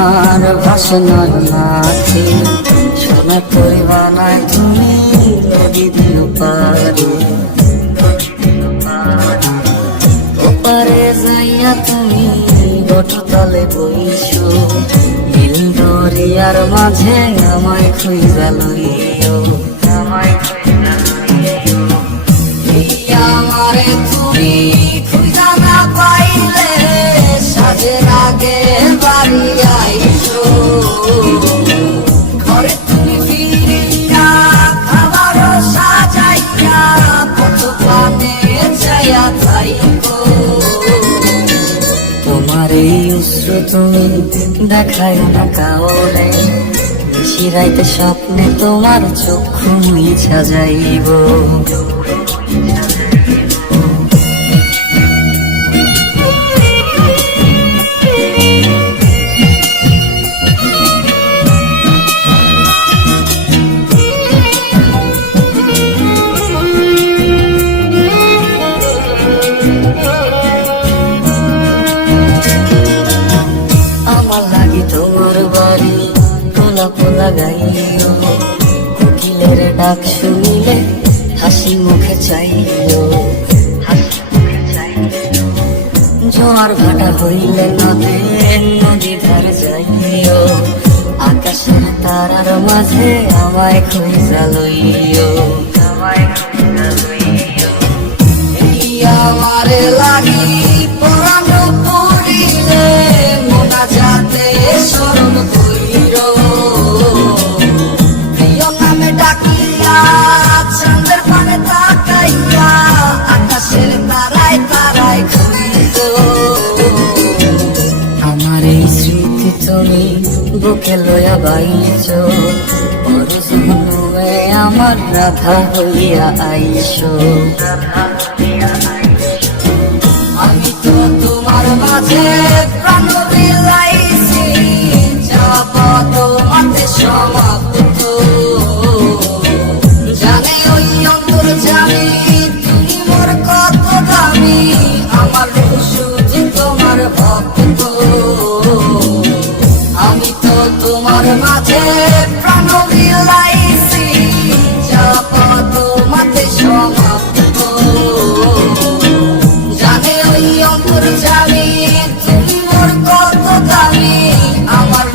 আমার ভাষা নয়নাথে সোনা করে বানায় তুমি নদী দিল পারে ওপারে যাইয়া তুমি বটতলে বইছো নীল দরিয়ার মাঝে আমায় খুঁজা লইও আমারে তুমি খুঁজা না পাইলে সাজের আগে বাড়ি আইসো ঘরে তুমি ফিরিয়া খাবার সাজাইয়া কত পানে যাইয়া থাইকো তোমার এই অশ্রু তুমি দেখায় না কাউরে বেশি রাইতে স্বপ্নে তোমার চক্ষু মুইছা যাইব আমার লাগি তোমার বাড়ি গোলাপ লাগাইও কোকিলের ডাক শুনিলে হাসি মুখে চাইও জোয়ার ভাটা হইলে নদী ধার যাইও আকাশের তারার মাঝে আমায় খুঁজা লইও আমারে লাগি পরানো পড়িলে মোনা যাতে স্মরণ করির প্রিয় নামে ডাকিয়া চন্দ্রের পানে তাকাইয়া আকাশের তারায় তারায় ঘুরিত আমার এই স্মৃতি তুমি বুকে লইয়া বাইছ পরজন্মে আমার রাধা হইয়া আইসো আমি তো তোমার মাঝে প্রাণ বিলাইছি যাব তোমাতে সমাপ্ত জানে ওই অন্তর জানি তুমি মোর কত দামি আমার শুধু তোমার ভক্ত আমি তো তোমার মাঝে প্রাণ বিলাইছি যাব তোমাতে সমাপ্ত জানে ওই অন্তর জানি তুমি মোর কত দামি আমার